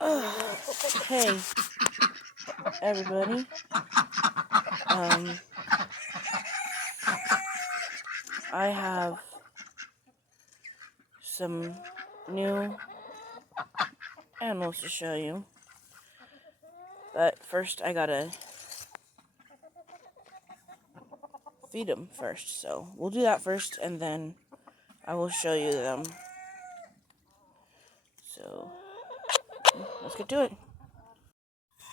Hey, everybody. I have some new animals to show you. But first, I gotta feed them first. So we'll do that first, and then I will show you them. So let's get to it.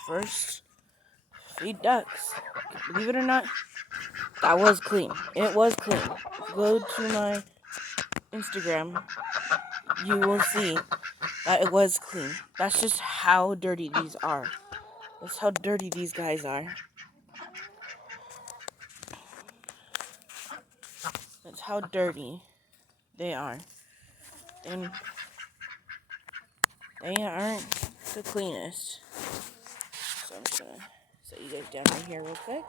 First, feed ducks. Believe it or not, that was clean. It was clean. If you go to my Instagram, you will see that it was clean. That's just how dirty these are. That's how dirty these guys are. That's how dirty they are. And they aren't the cleanest. So I'm just gonna set you guys down right here real quick.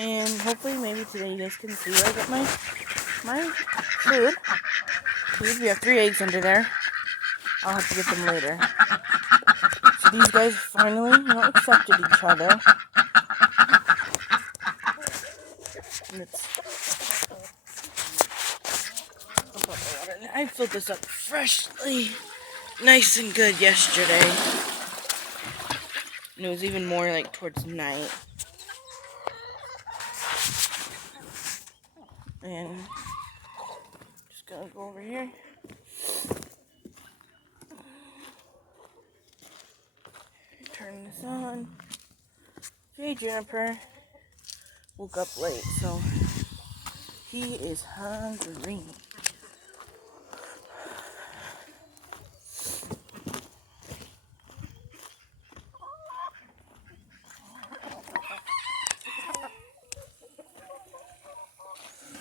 And hopefully maybe today you guys can see where I get my food. We have 3 eggs under there. I'll have to get them later. So these guys finally, accepted each other. And I filled this up freshly, nice and good yesterday. And it was even more like towards night. And just gonna go over here. Turn this on. Hey, Juniper. Woke up late, so he is hungry.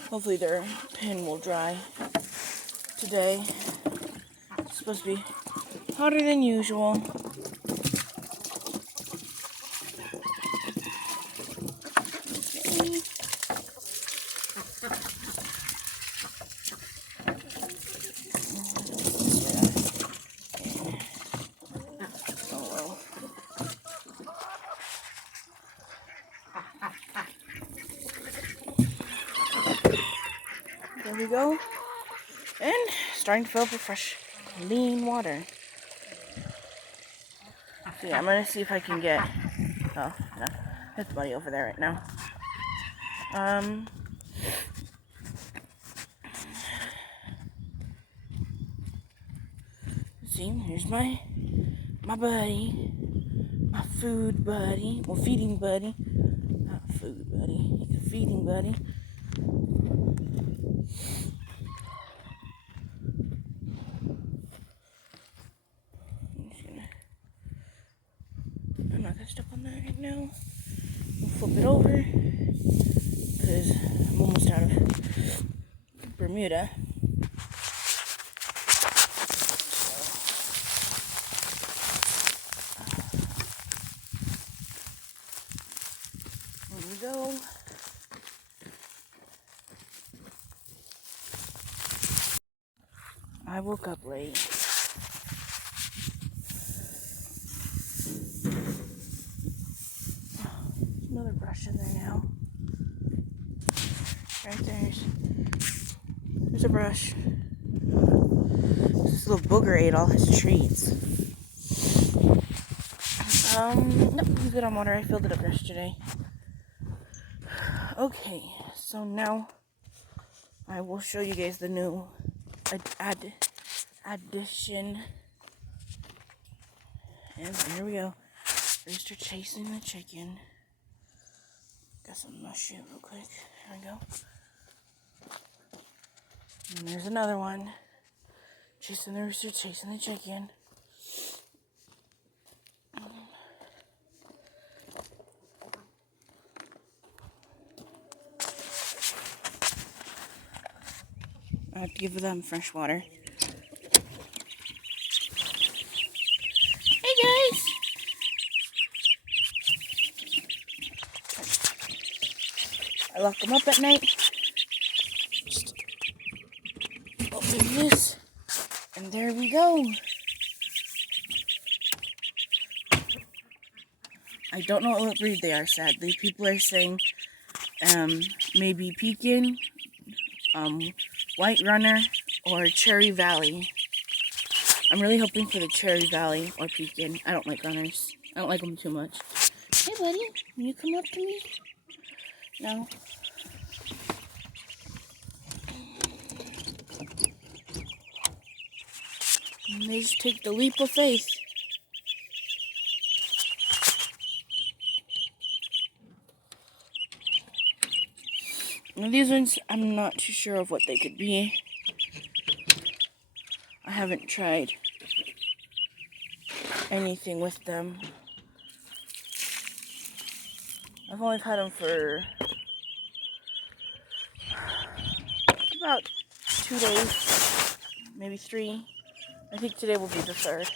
Hopefully their pen will dry today. It's supposed to be hotter than usual. There we go. And starting to fill up with fresh, clean water. So yeah, I'm gonna see if I can get. Oh, no, that's Buddy over there right now. See, here's my buddy, my food buddy, well, feeding buddy, not food buddy, he's a feeding buddy. I'm not gonna step on that right now. We'll flip it over because I'm almost out of Bermuda. There we go. I woke up late. Another brush in there now. Right there's a brush. This little booger ate all his treats. No, he's good on water. I filled it up yesterday. Okay, so now I will show you guys the new addition. And here we go. Rooster chasing the chicken. Got some mushroom real quick. Here we go. And there's another one. Chasing the rooster, chasing the chicken. I have to give them fresh water. Hey guys! I lock them up at night. Just open this, and there we go. I don't know what breed they are, sadly. People are saying maybe Pekin, White Runner, or Cherry Valley. I'm really hoping for the Cherry Valley or Pekin. I don't like runners. I don't like them too much. Hey, buddy, can you come up to me? No. And they just take the leap of faith. Now these ones, I'm not too sure of what they could be. I haven't tried anything with them. I've only had them for about 2 days, maybe 3. I think today will be the 3rd.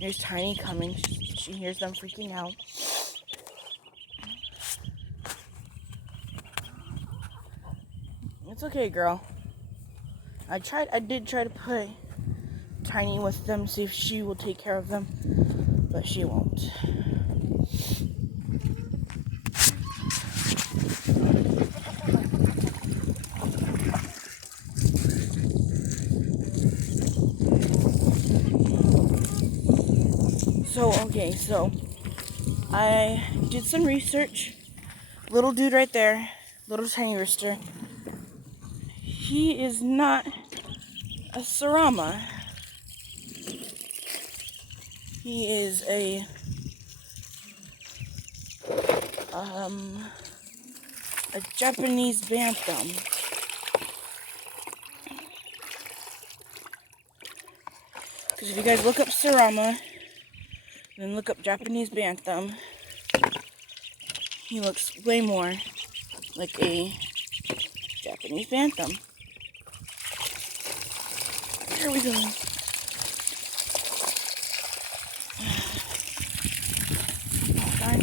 Here's Tiny coming. She hears them freaking out. It's okay, girl. I did try to put Tiny with them, see if she will take care of them, but she won't. So I did some research. Little dude right there, little tiny rooster. He is not a Sarama. He is a Japanese bantam. Because if you guys look up Sarama, then look up Japanese bantam, he looks way more like a Japanese bantam. Here we go. Oh, darn.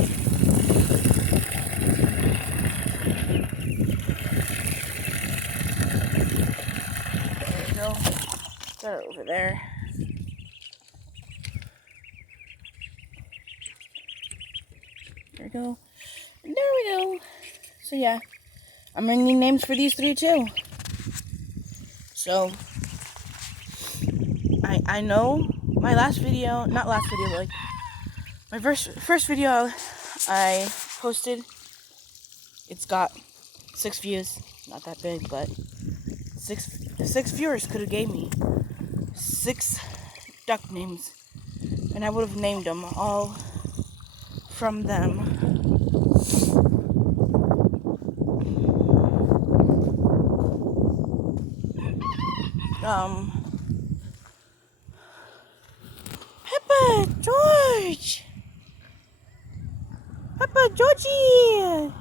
There we go. They're over there. There we go. And there we go. So yeah, I'm bringing names for these 3 too. So I know my last video, not last video, but like my first video I posted, it's got 6 views. Not that big, but six viewers could have gave me 6 duck names, and I would have named them all from them. Peppa, George! Peppa, Georgie!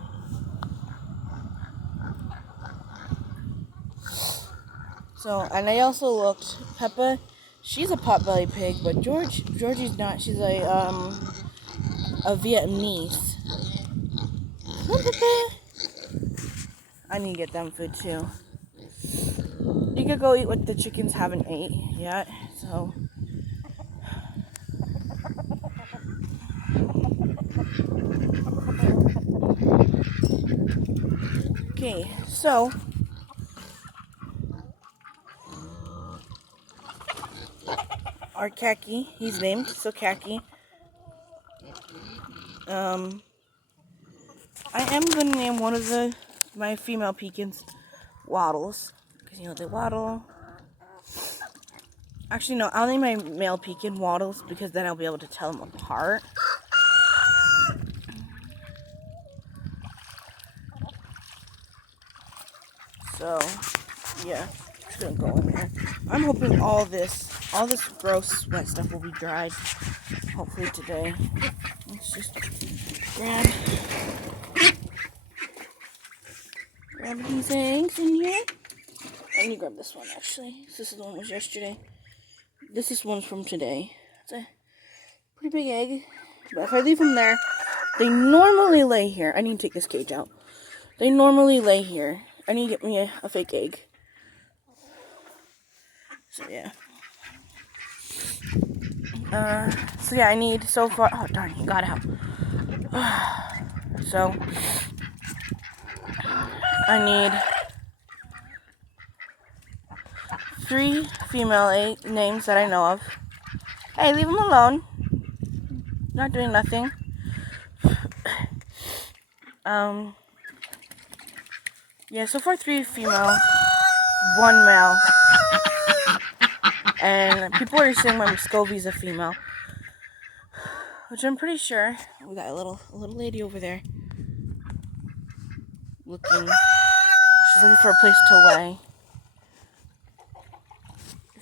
So, and I also looked, Peppa, she's a potbelly pig, but Georgie's not. She's a Vietnamese. Come on, Peppa. I need to get them food too. You could go eat what the chickens haven't ate yet, so. Okay, so. Our Khaki, he's named, so Khaki. I am going to name one of my female pecans Waddles, because, you know, they waddle. Actually, no, I'll name my male pecan Waddles, because then I'll be able to tell them apart. So, yeah, just going to go in there. I'm hoping all this gross wet stuff will be dried, hopefully today. Let's just grab these eggs in here. Let me grab this one, actually. This is the one that was yesterday. This one's from today. It's a pretty big egg. But if I leave them there, they normally lay here. I need to take this cage out. They normally lay here. I need to get me a fake egg. So, yeah. I need so far. Oh, darn, he got out. So, I need 3 female names that I know of. Hey, leave them alone. Not doing nothing. Yeah, so far 3 female, 1 male. And people are saying my Muscovy's a female, which I'm pretty sure. We got a little lady over there looking. She's looking for a place to lay.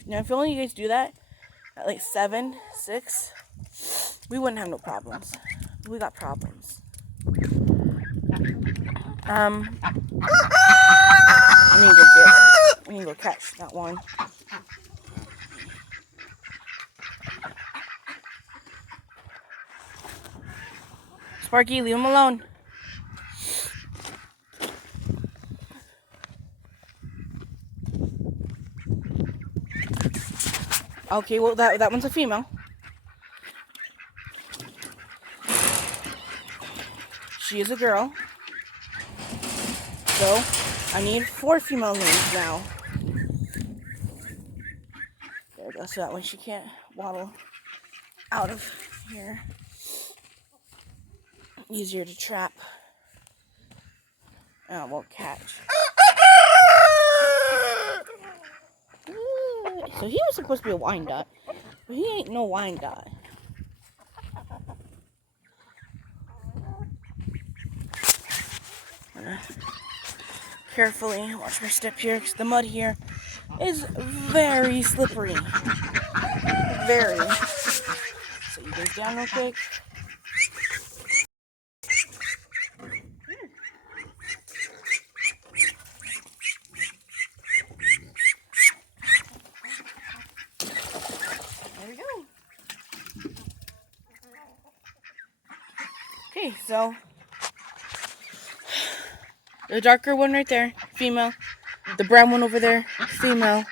Now, if only you guys do that at like 7, 6, we wouldn't have no problems. We got problems. We need to go catch that one. Sparky, leave him alone. Okay, well that one's a female. She is a girl. So I need 4 female names now. There we go. So that way she can't waddle out of here. Easier to trap. And it won't catch. So he was supposed to be a Wyandotte, but he ain't no Wyandotte. Carefully watch my step here, because the mud here is very slippery. Very. So you guys down real quick. There we go. Okay, so the darker one right there, female. The brown one over there, female.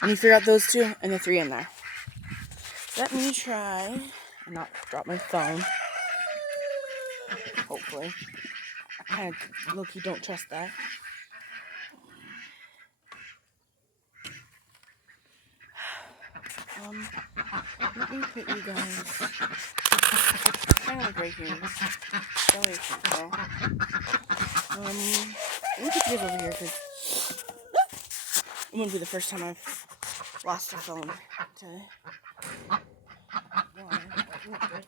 And you figure out those 2 and the 3 in there. Let me try and not drop my phone. Hopefully. I kind of low-key don't trust that. Let me put you guys kind of like right here. That way it can't go. Let me put you guys over here, because it wouldn't be the first time I've lost a phone to water.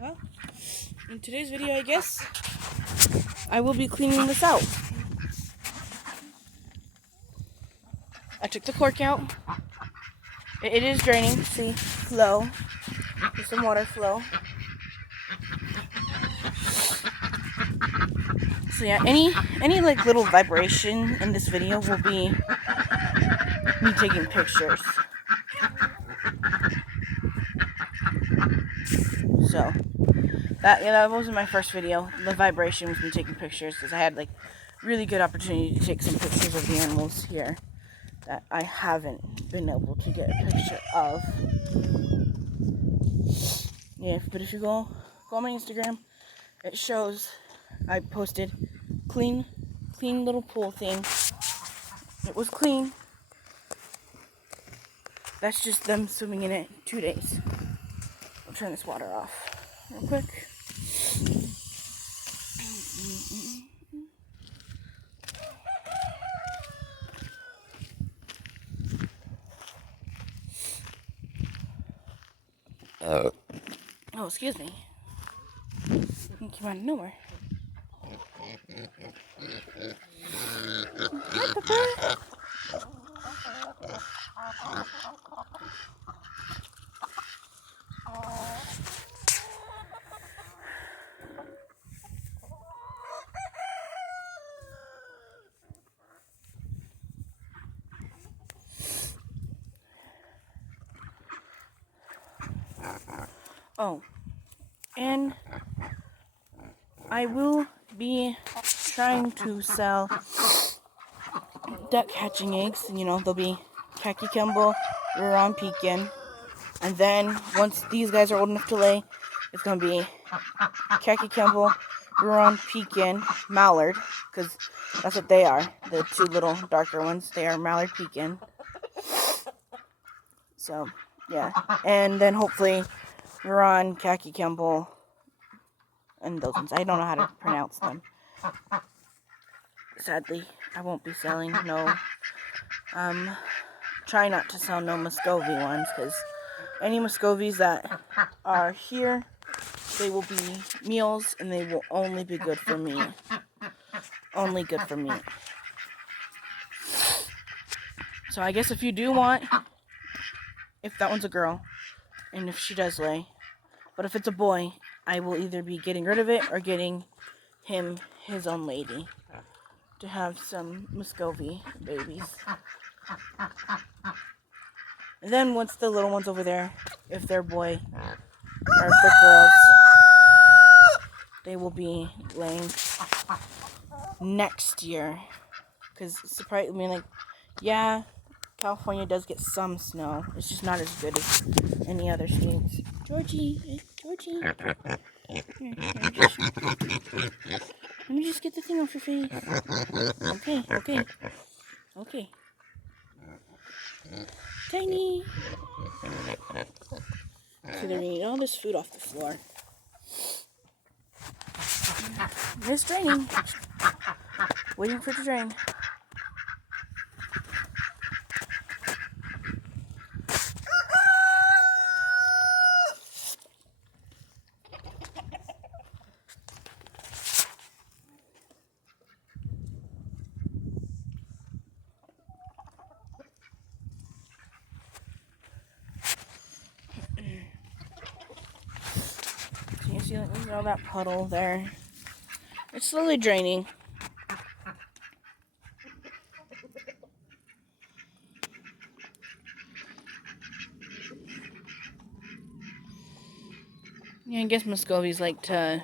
Well, in today's video, I guess, I will be cleaning this out. I took the cork out. It is draining. See, flow. There's some water flow. So yeah, any like little vibration in this video will be me taking pictures. So that wasn't my first video. The vibration was me taking pictures, because I had like really good opportunity to take some pictures of the animals here that I haven't been able to get a picture of. Yeah, but if you go on my Instagram, it shows I posted clean little pool thing. It was clean. That's just them swimming in it 2 days. I'll turn this water off real quick. Oh, excuse me. It came out of nowhere. Hi, Pepper. Oh, and I will be trying to sell duck hatching eggs. You know, they'll be Khaki Kemble, Ruron Pekin. And then once these guys are old enough to lay, it's going to be Khaki Kemble, Ruron Pekin, Mallard, because that's what they are. The two little darker ones, they are Mallard Pekin. So, yeah. And then hopefully Ruron, Khaki Kemble, and those ones. I don't know how to pronounce them. Sadly, I won't be selling no, try not to sell no Muscovy ones, because any Muscovies that are here, they will be meals, and they will only be good for me. Only good for me. So I guess if you do want, if that one's a girl, and if she does lay, but if it's a boy, I will either be getting rid of it or getting him his own lady to have some Muscovy babies. And then once the little ones over there, if they're boy or if they're girls, they will be laying next year. Because surprisingly, like, yeah, California does get some snow. It's just not as good as any other states. Georgie, Georgie. Here, let me just get the thing off your face. Okay. Tiny. So they're eating all this food off the floor. It's draining. Waiting for it to drain. So you see all that puddle there. It's slowly draining. Yeah, I guess Muscovies like to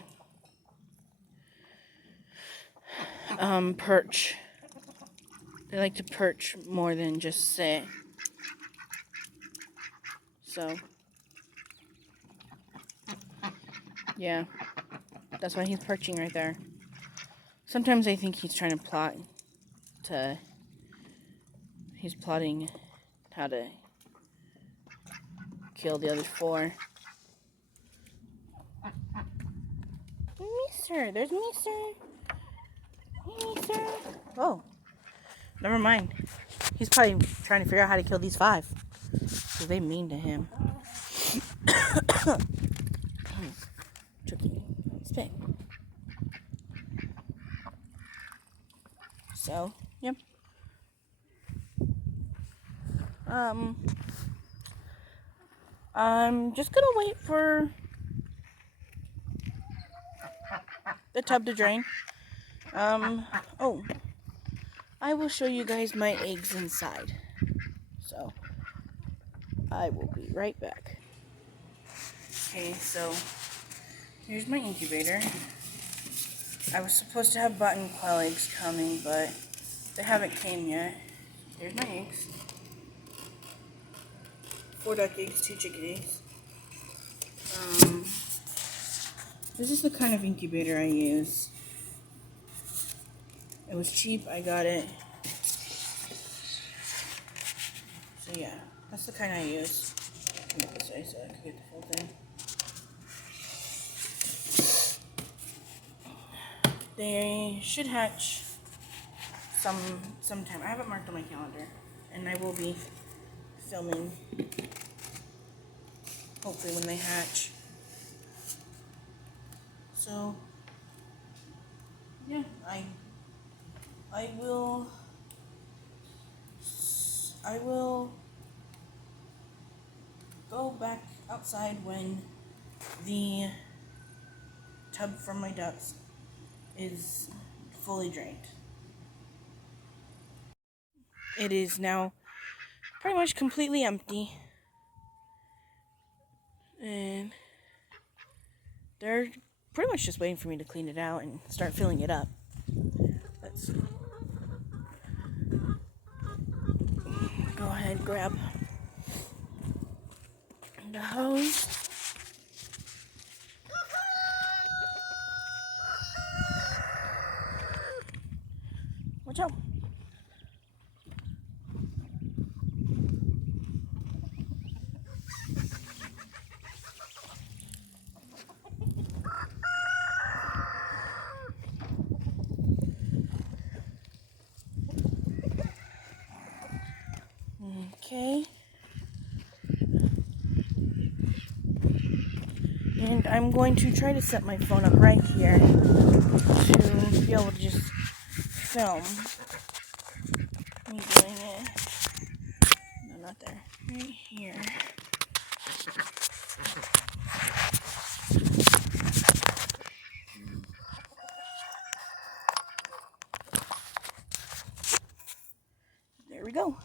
perch. They like to perch more than just sit. So, yeah, that's why he's perching right there. Sometimes I think he's trying to plot to... He's plotting how to kill the other four. Meeser, there's Meeser. Hey, Meeser. Oh, never mind. He's probably trying to figure out how to kill these 5. Because they mean to him. Tricky. Spit. So, yep. I'm just gonna wait for the tub to drain. Oh, I will show you guys my eggs inside. So, I will be right back. Okay, so, here's my incubator. I was supposed to have button quail eggs coming, but they haven't came yet. Here's my eggs. 4 duck eggs, 2 chicken eggs. This is the kind of incubator I use. It was cheap, I got it. So yeah, that's the kind I use. Come up this way so I can get the full thing. They should hatch sometime. I have it marked on my calendar, and I will be filming hopefully when they hatch. So yeah, I will go back outside when the tub from my ducks is fully drained. It is now pretty much completely empty, and they're pretty much just waiting for me to clean it out and start filling it up. Let's go ahead, grab the hose. Watch out. Okay. And I'm going to try to set my phone up right here to be able to just film me doing it. No, not there. Right here. There we go.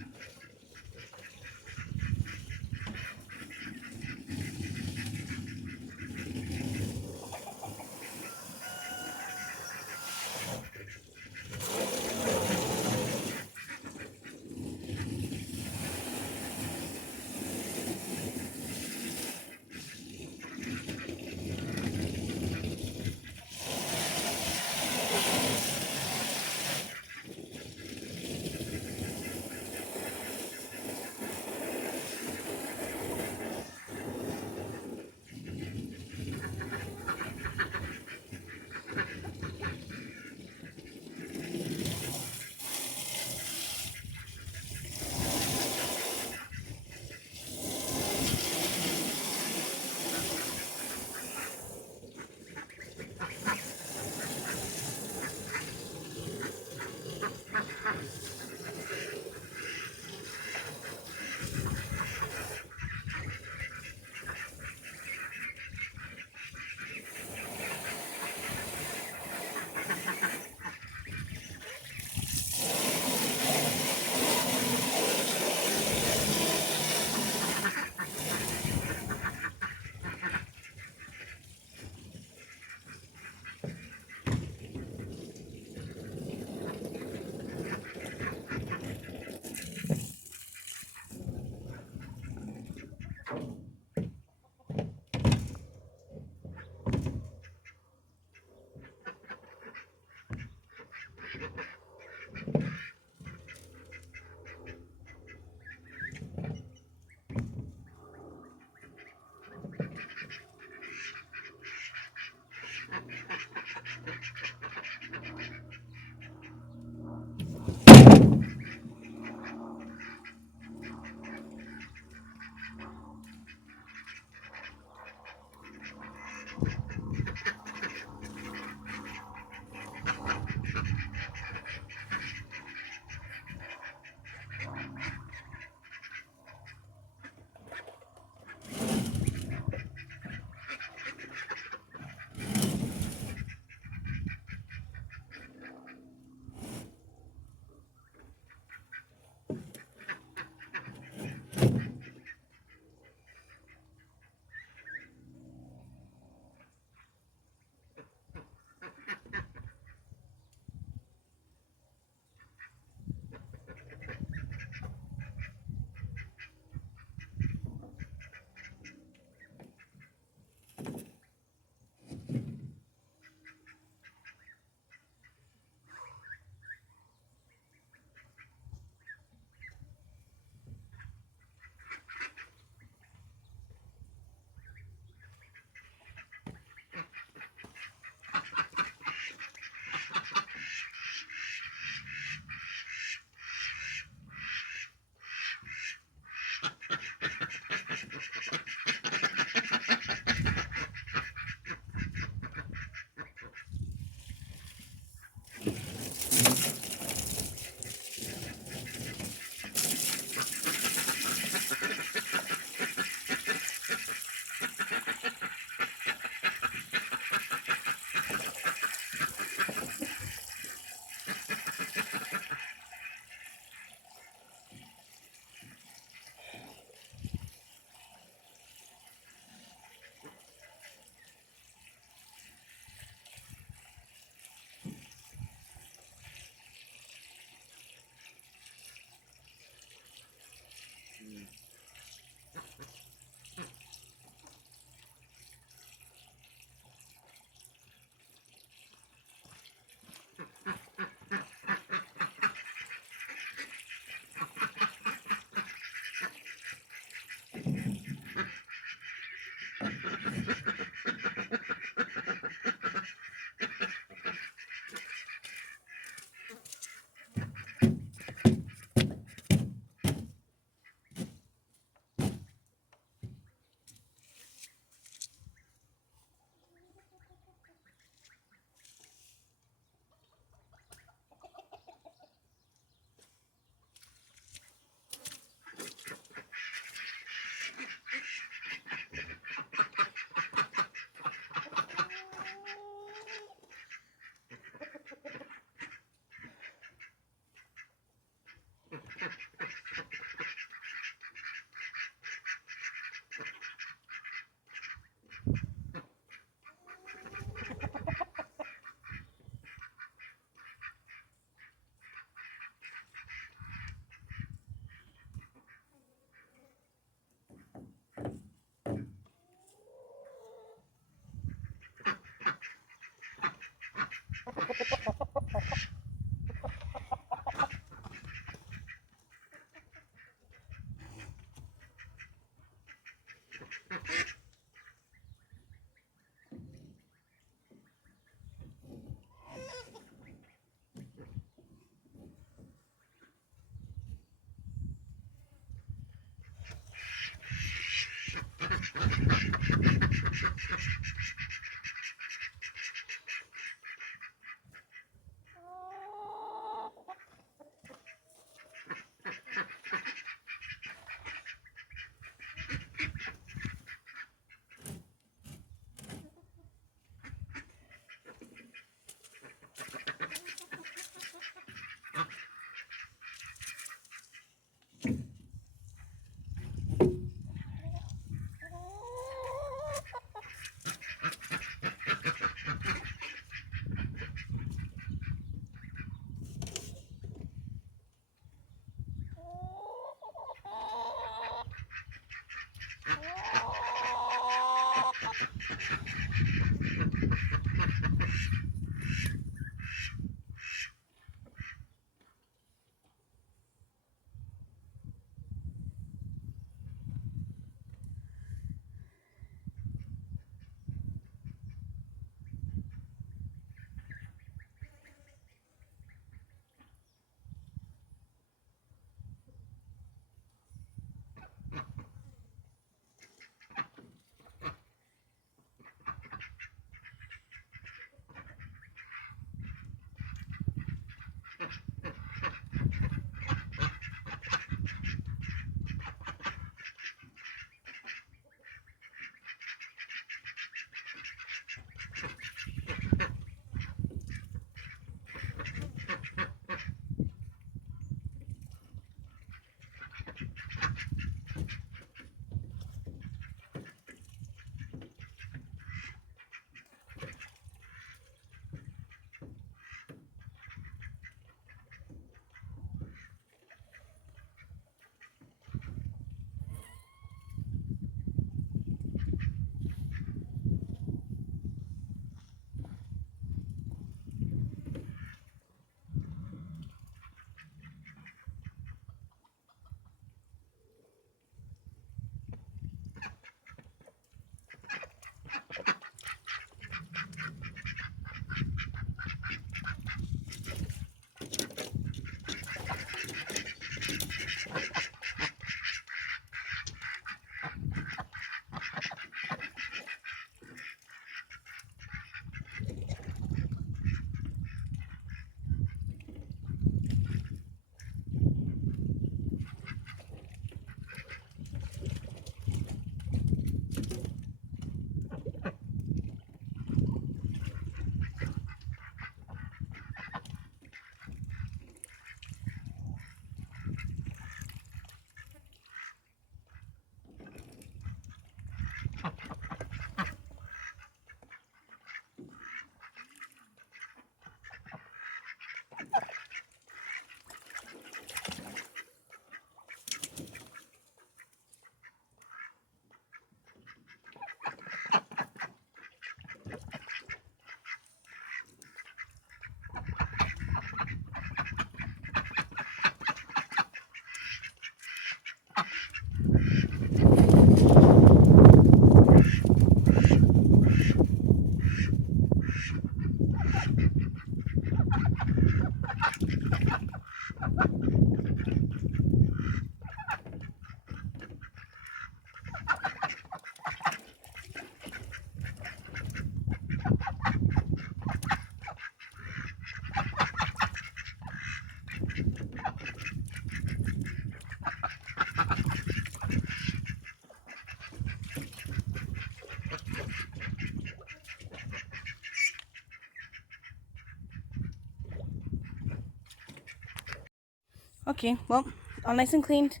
Okay, well, all nice and cleaned.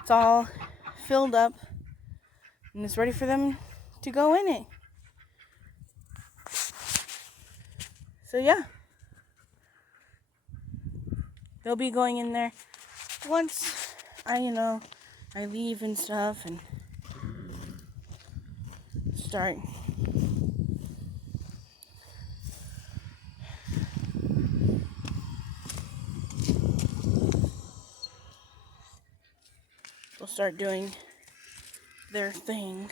It's all filled up, and it's ready for them to go in it. So yeah, they'll be going in there once I leave and stuff and start. They'll start doing their thing.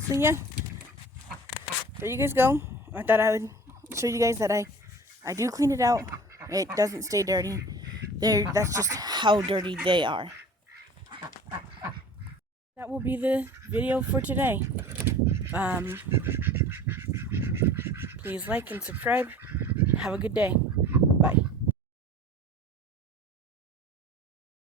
So yeah, there you guys go. I thought I would show you guys that I do clean it out. It doesn't stay dirty. That's just how dirty they are. That will be the video for today. Please like and subscribe. Have a good day. Bye.